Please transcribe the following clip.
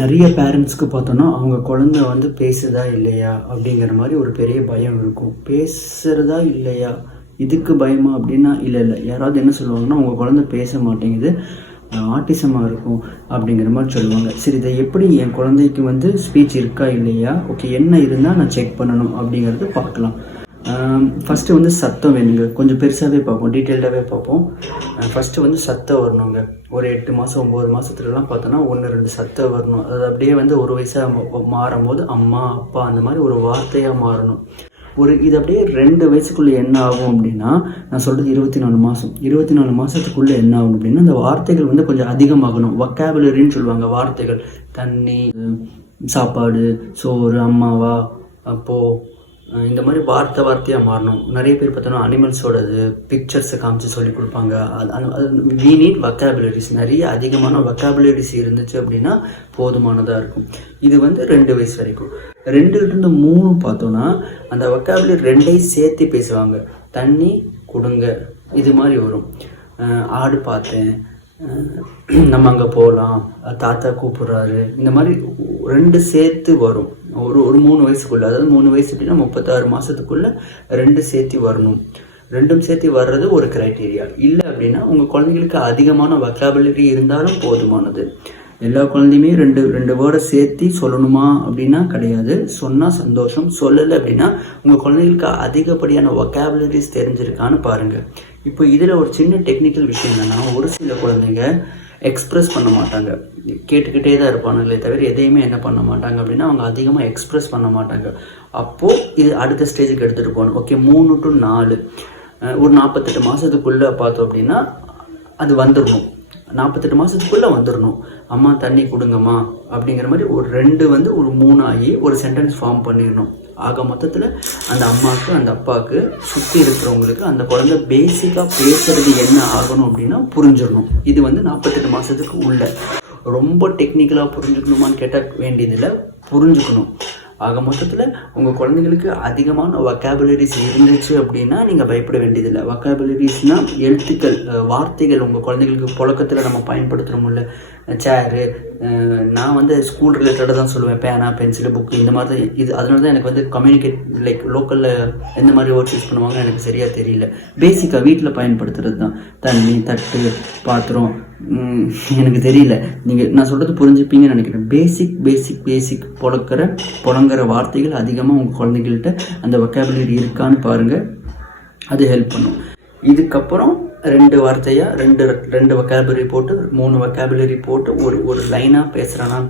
நிறைய பேரண்ட்ஸ்க்கு பார்த்தோன்னா அவங்க குழந்தை வந்து பேசுதா இல்லையா அப்படிங்கிற மாதிரி ஒரு பெரிய பயம் இருக்கும். பேசுகிறதா இல்லையா இதுக்கு பயமா அப்படின்னா இல்லை யாராவது என்ன சொல்லுவாங்கன்னா உங்கள் குழந்தை பேச மாட்டேங்குது, ஆட்டிசமாக இருக்கும் அப்படிங்கிற மாதிரி சொல்லுவாங்க. சரி, இதை எப்படி என் குழந்தைக்கு வந்து ஸ்பீச் இருக்கா இல்லையா, ஓகே என்ன இருந்தால் நான் செக் பண்ணணும் அப்படிங்கிறத பார்க்கலாம். ஃபஸ்ட்டு வந்து சத்தம் வேணுங்க. கொஞ்சம் பெருசாகவே பார்ப்போம், டீட்டெயில்டாகவே பார்ப்போம். ஃபஸ்ட்டு வந்து சத்தம் வரணுங்க. ஒரு 8 மாதம் 9 மாதத்துலலாம் பார்த்தோன்னா 1 2 சத்தம் வரணும். அது அப்படியே வந்து ஒரு வயசாக மாறும்போது அம்மா அப்பா அந்த மாதிரி ஒரு வார்த்தையாக மாறணும். இது அப்படியே 2 வயசுக்குள்ளே என்ன ஆகும் அப்படின்னா, நான் சொல்கிறது 24 மாதம் 24 மாதத்துக்குள்ளே என்ன ஆகும் அப்படின்னா, அந்த வார்த்தைகள் வந்து கொஞ்சம் அதிகமாகணும். வொக்காபுலரின்னு சொல்லுவாங்க. வார்த்தைகள் தண்ணி, சாப்பாடு, சோறு, அம்மாவா, அப்போ இந்த மாதிரி வார்த்தையாக மாறணும். நிறைய பேர் பார்த்தோன்னா அனிமல்ஸோடது பிக்சர்ஸை காமிச்சு சொல்லி கொடுப்பாங்க. அது வி நீட் வொக்காபுலரிஸ். நிறைய அதிகமான வொக்காபுலரிஸ் இருந்துச்சு அப்படின்னா போதுமானதாக இருக்கும். இது வந்து 2 வயசு வரைக்கும். 2-3 பார்த்தோன்னா அந்த வொக்காபுலரி 2ஐயும் சேர்த்து பேசுவாங்க. தண்ணி கொடுங்க இது மாதிரி வரும். ஆடு பார்த்தேன், நம்ம அங்கே போகலாம், தாத்தா கூப்பிட்றாரு, இந்த மாதிரி 2 சேர்த்து வரும். ஒரு 3 வயசுக்குள்ளே, அதாவது 3 வயசு அப்படின்னா 36 மாதத்துக்குள்ளே 2 சேர்த்து வரணும். 2ம் சேர்த்து வர்றது ஒரு க்ரைட்டீரியா. இல்லை அப்படின்னா உங்கள் குழந்தைங்களுக்கு அதிகமான வொக்காபுலரி இருந்தாலும் போதுமானது. எல்லா குழந்தையுமே 2 வேர்டை சேர்த்து சொல்லணுமா அப்படின்னா கிடையாது. சொன்னால் சந்தோஷம், சொல்லலை அப்படின்னா உங்கள் குழந்தைங்களுக்கு அதிகப்படியான வொக்காபுலரிஸ் தெரிஞ்சிருக்கான்னு பாருங்கள். இப்போ இதில் ஒரு சின்ன டெக்னிக்கல் விஷயம் என்னென்னா, ஒரு சில குழந்தைங்க எக்ஸ்ப்ரெஸ் பண்ண மாட்டாங்க, கேட்டுக்கிட்டே தான் இருப்பானுங்களே தவிர எதையுமே என்ன பண்ண மாட்டாங்க அப்படின்னா அவங்க அதிகமாக எக்ஸ்ப்ரெஸ் பண்ண மாட்டாங்க. அப்போது இது அடுத்த ஸ்டேஜுக்கு எடுத்துகிட்டு போகணும். ஓகே, 3 to 4 ஒரு 48 மாதத்துக்குள்ளே பார்த்தோம் அப்படின்னா அது வந்துடணும். 48 மாதத்துக்குள்ளே வந்துடணும். அம்மா தண்ணி கொடுங்கம்மா அப்படிங்கிற மாதிரி ஒரு 2 வந்து ஒரு 3 ஆகி ஒரு சென்டென்ஸ் ஃபார்ம் பண்ணிடணும். ஆக மொத்தத்தில் அந்த அம்மாவுக்கு அந்த அப்பாவுக்கு சுற்றி இருக்கிறவங்களுக்கு அந்த குழந்தை பேசிக்காக பேசுகிறது என்ன ஆகணும் அப்படின்னா புரிஞ்சிடணும். இது வந்து 48 மாதத்துக்கு உள்ள. ரொம்ப டெக்னிக்கலாக புரிஞ்சுக்கணுமான்னு கேட்டால் வேண்டியதில்லை, புரிஞ்சுக்கணும். ஆக மொத்தத்தில் உங்கள் குழந்தைங்களுக்கு அதிகமான வொக்காபுலரிஸ் இருந்துச்சு அப்படின்னா நீங்கள் பயப்பட வேண்டியதில்லை. வொக்காபுலரிஸ்னால் எழுத்துக்கள், வார்த்தைகள் உங்கள் குழந்தைங்களுக்கு புழக்கத்தில் நம்ம பயன்படுத்துகிறோம்ல. சேரு, நான் வந்து ஸ்கூல் ரிலேட்டடாக தான் சொல்லுவேன். பேனா, பென்சிலு, புக்கு இந்த மாதிரி தான். இது அதனால தான் எனக்கு வந்து கம்யூனிகேட் லைக் லோக்கலில் எந்த மாதிரி வேர்ட்ஸ் யூஸ் பண்ணுவாங்கன்னு எனக்கு சரியாக தெரியல. பேசிக்காக வீட்டில் பயன்படுத்துகிறது தான். தண்ணி, தட்டு, பாத்திரம், எனக்கு தெரியல. நான் சொல்கிறது புரிஞ்சுப்பீங்கன்னு நினைக்கிறேன். பேசிக் புழங்குற வார்த்தைகள் அதிகமாக உங்கள் குழந்தைகள்கிட்ட அந்த வொக்காபுலரி இருக்கான்னு பாருங்கள். அது ஹெல்ப் பண்ணும். இதுக்கப்புறம் 2 வார்த்தையாக 2 வொக்காபுலரி போட்டு 3 வொக்காபுலரி போட்டு ஒரு லைனாக பேசுகிறானா